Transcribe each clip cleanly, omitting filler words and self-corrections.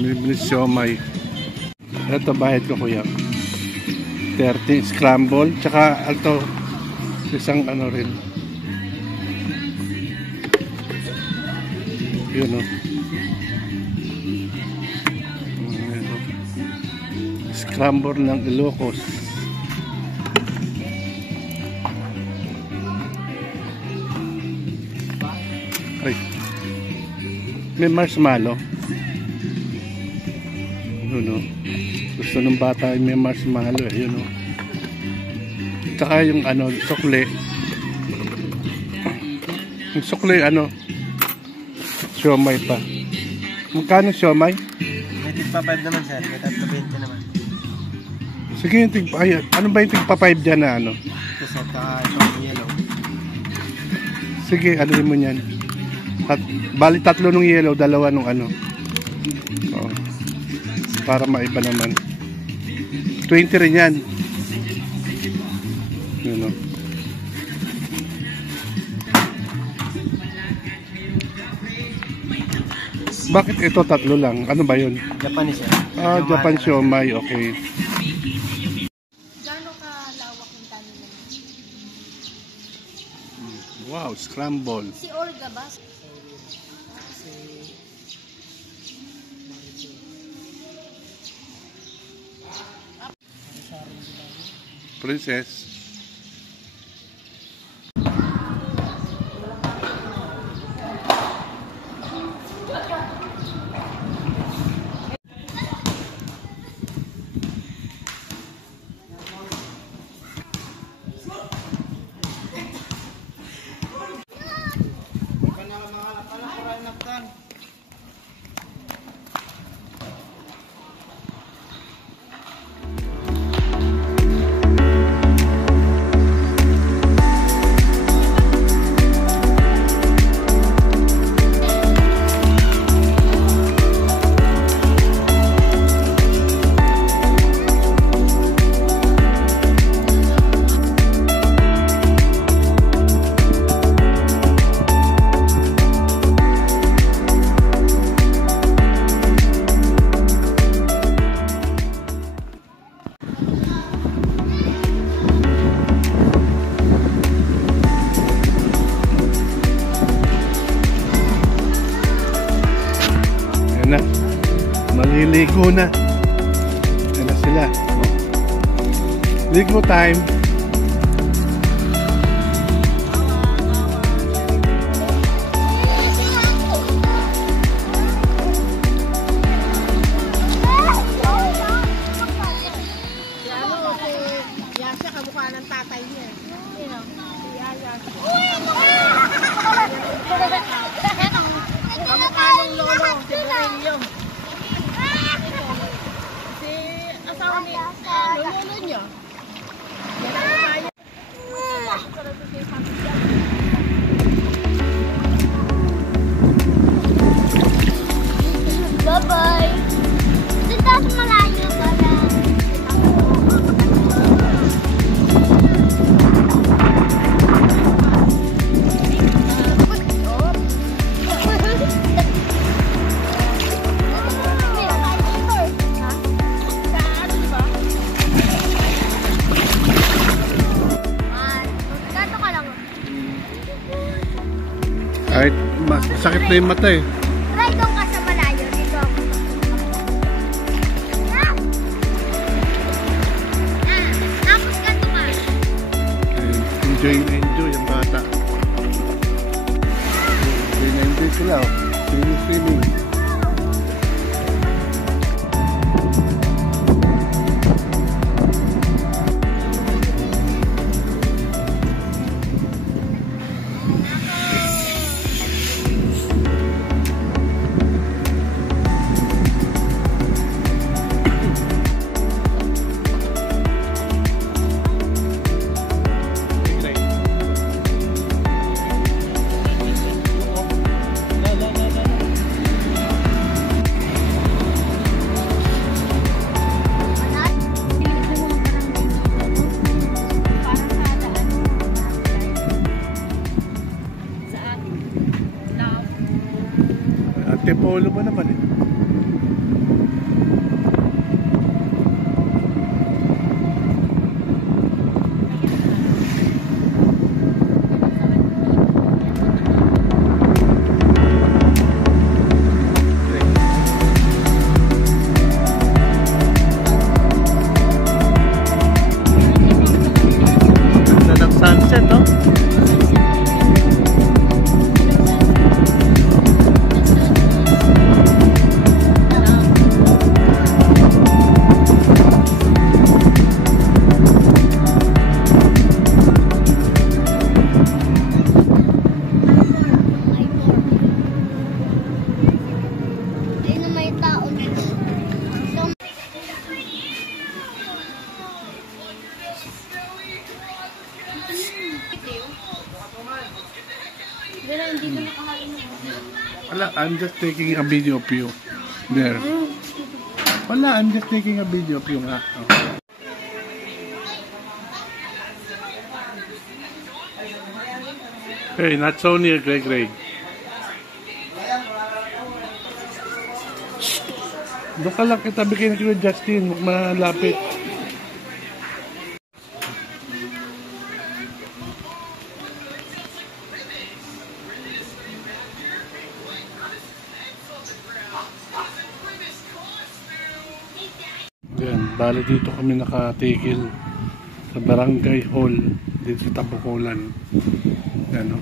Bibili siomay. Ito bayad ko kuya. 30 scramble. Tsaka ito isang ano rin. Yun o. Scramble ng Ilocos. Ay. May marshmallow. Yun o. Gusto ng bata may marshmallow. Yun o. Tsaka yung ano, sukle. Yung sukle ano, siomay pa. Magkano siomay? May tigpa 5 naman sir, may 3.20 naman. Sige, yung ay, ano ba yung tigpa 5 dyan na ano? Ito sir, saka itong yellow. Sige, ano mo yan? Bali 3 nung yellow, 2 nung ano. Oh. Para maiba naman. 20 rin yan. Yun o. Bakit ito 3 lang? Ano ba yun? Japanese sir. Ah, Japan siomay, okay. Gano'n kalawak yung tanin mo? Wow, scramble. Si Olga ba? Princess. Na, maliligo na. Yan na sila. Ligo time. Yasha, kamukha ng tatay niya. Kamukha ng lolo, si Borelio. Si asawa ni lolo niya. Bye-bye. Doon tayo sa malayo pala. Ay, sakit na yung mata eh. Try doon ka sa malayo. Dito ako. Tapos ganito ka. Enjoy na enjoy ang bata. Enjoy na enjoy sila oh. Swimming. Antipolo ba naman eh? na to? Ayun na may tao dito. So, pero hindi na nakahalin mo. Wala, I'm just taking a video of you. There. Wala, I'm just taking a video of you nga. Oh. Hey, not so near, Greg. Doon ka lang kitabi kayo ni Justin, malapit. Yan, bali dito kami nakatigil sa barangay hall dito sa Tabukulan. Yan o.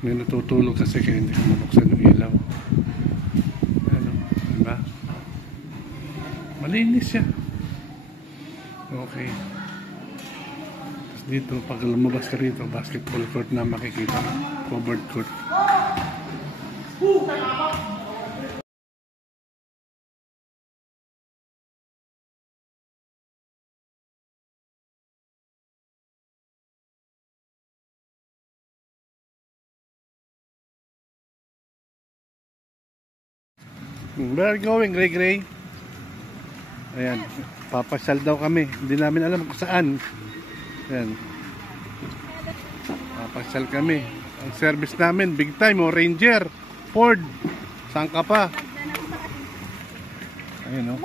May natutulog kasi kaya hindi ko mabuksan yung ilaw. Ano, diba? Malinis siya. Okay. Tapos dito, pag lumabas ka rito, basketball court na makikita. Covered court. Where are you going, Gray? Ayan, papasyal daw kami. Hindi namin alam kung saan. Ayan. Papasyal kami. Ang service namin, big time, oh, Ranger, Ford. Saan ka pa? Ayan, oh.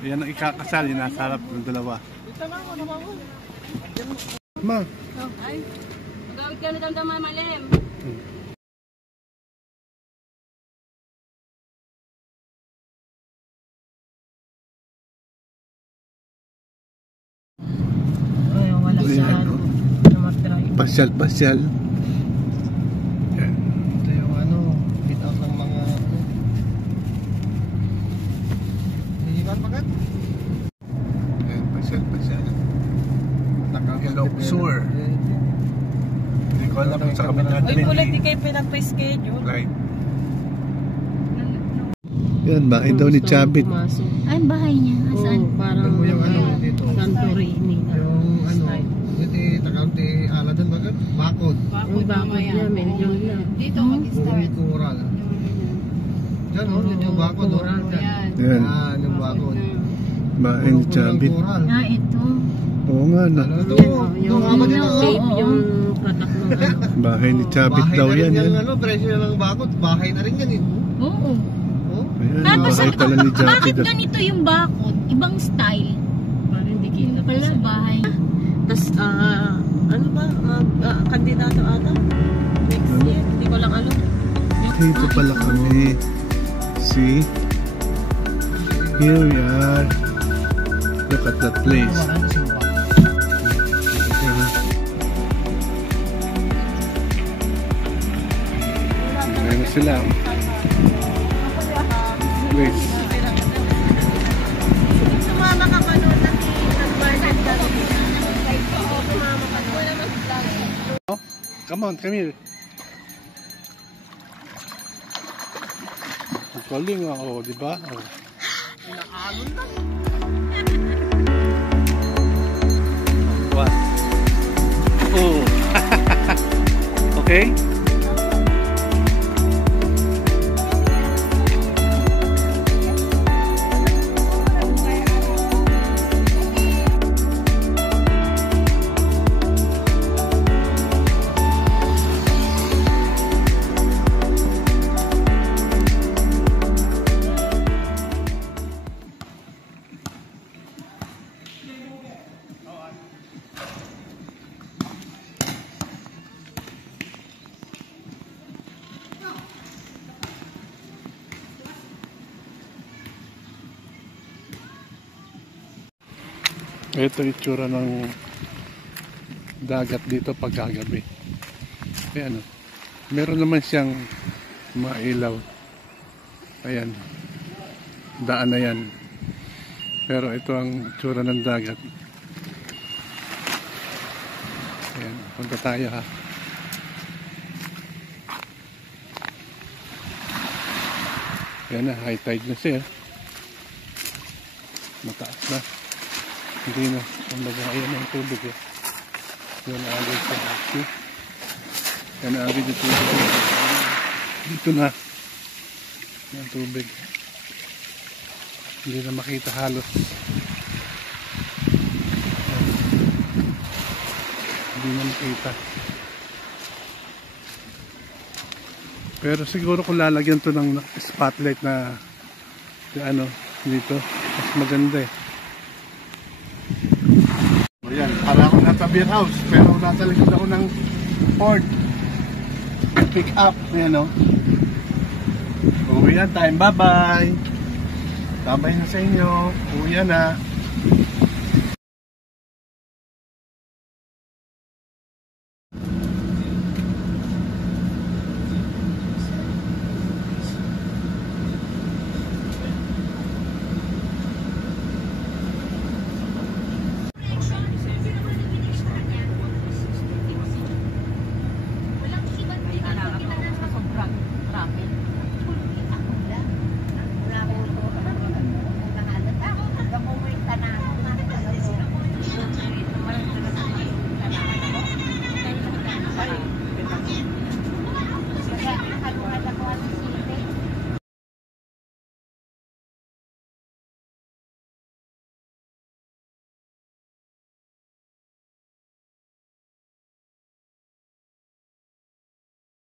Ayan ang ikakasal, yung nasa harap ng dalawa. Ma. Ay, magawit ka na damdaman malim. Ay, wala Ayan, sa no? namatray. Pasyal. Ayan. Ito yung ano, fit out ng mga ano. Hindi ba magat? Ayan, pasyal. Hello, sir. Hindi ko alam kung sa kami Uy, natin. pula di kayo pinagpa-schedule. Right. Yan, bahay daw ni Chabit. Ay, bahay niya. Saan? Parang Ito mo yung ano dito. Santorini. Yung ano, iti takante aladan bagat, bakod. Yung bakod niya, medyo na. Dito Yung mag-start. kural. Diyan o, dito yung bakod o. Yan. Yan, Ah, yung bakod. bahay ni Chabit. Kural. Ah, ito. Oo nga na. Ano ito? Yung Yung dito. tape, yung patak ng ano. Bahay ni Chabit Bahay daw na rin yan. yung Yan. ano, presyo na ng bakod. Bahay na rin yan eh. Oo. Oh? Ayan, Tapos, bahay pala ni Chabit. bakit ganito yung bakod? Ibang style. Parang hindi kita Pala bahay. Tapos, ano ba? Kandidato ata? Next year? Hindi ko lang alam. Dito pala kami. See? Here we are. Look at that place. Ayan na sila. Place. Sumama ka pa noon na nag-barnet ka. Sumama ka noon. Come on, come here. Ang galing ako, di ba? Oh. What? Oh. Okay? Ito itsura ng dagat dito pagkagabi. Ayan, meron naman siyang mga ilaw. Ayan, daan na yan. Pero ito ang tsura ng dagat. Ayan, punta tayo ha. Ayan na, high tide na siya. Mataas na. Hindi na. Kumbaga, ayan ang tubig eh. Yan na agad sa haki. Yan na agad yung tubig. Dito na. Yan tubig. Hindi na makita halos. Hindi na makita. Pero siguro kung lalagyan to ng spotlight na ano dito, mas maganda eh. Ayan, para ako nasa beer house pero nasa likod ako ng Ford pick up. Ayan o. Uwi na time. Bye bye. Babay na sa inyo. Uwi na.